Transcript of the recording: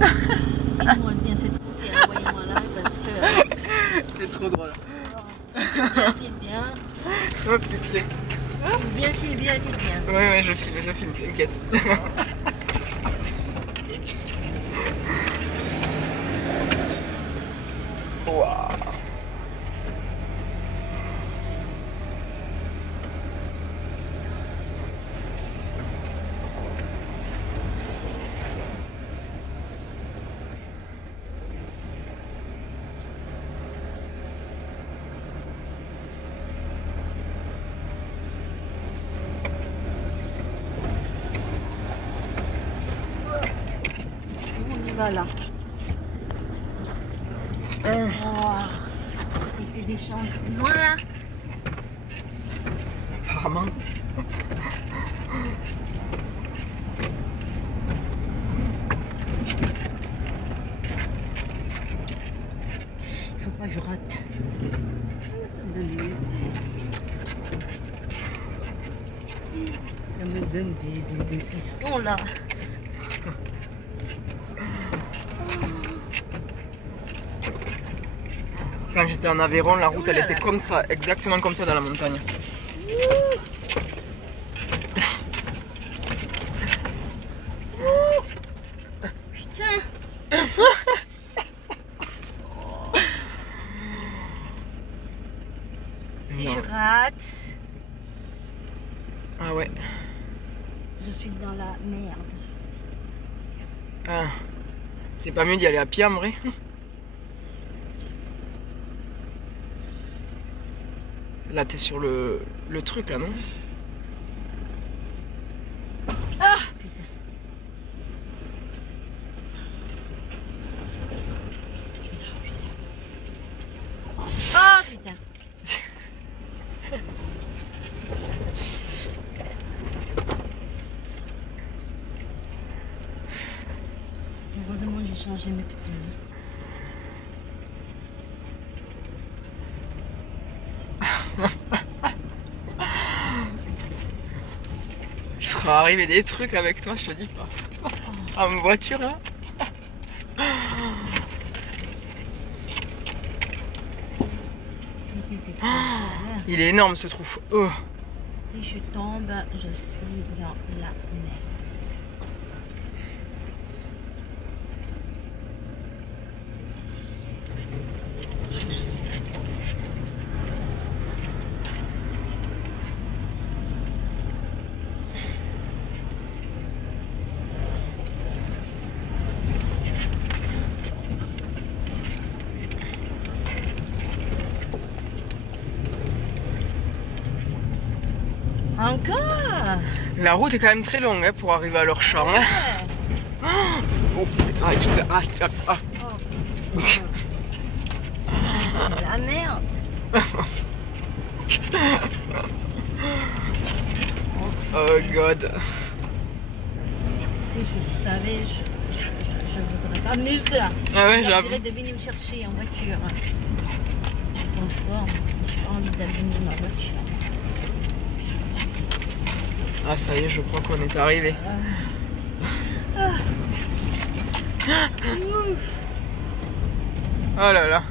Filme-moi bien cette photo et envoyez-moi là parce que... C'est trop drôle. Filme bien. Oh putain. Filme bien. Ouais, je filme, t'inquiète. Waouh. On y va là. Oh. Et c'est des champs aussi loin là. Apparemment. Il faut pas que je rate. Ça me donne des frissons là. Quand j'étais en Aveyron, la route elle était comme ça, exactement comme ça dans la montagne. Putain. Si Non. je rate, Ah ouais. je suis dans la merde. Ah. C'est pas mieux d'y aller à pied en vrai. Là t'es sur le truc là, non? Ah putain. Ah putain. Heureusement j'ai changé mes pneus. Il sera arrivé des trucs avec toi, je te dis pas. En voiture là. Ici c'est trop galère. Il est énorme ce trou. Oh. Si je tombe, je suis dans la merde. Encore. La route est quand même très longue hein, pour arriver à leur champ. Hein. Oh, ah, Oh. C'est la merde. Oh god. Si je savais, je vous aurais pas venu là. Ah ouais, Je j'avoue. dirais de venir me chercher en voiture. Ils sont forts. J'ai pas envie d'aller venir ma voiture. Ah ça y est, je crois qu'on est arrivé. Oh là là.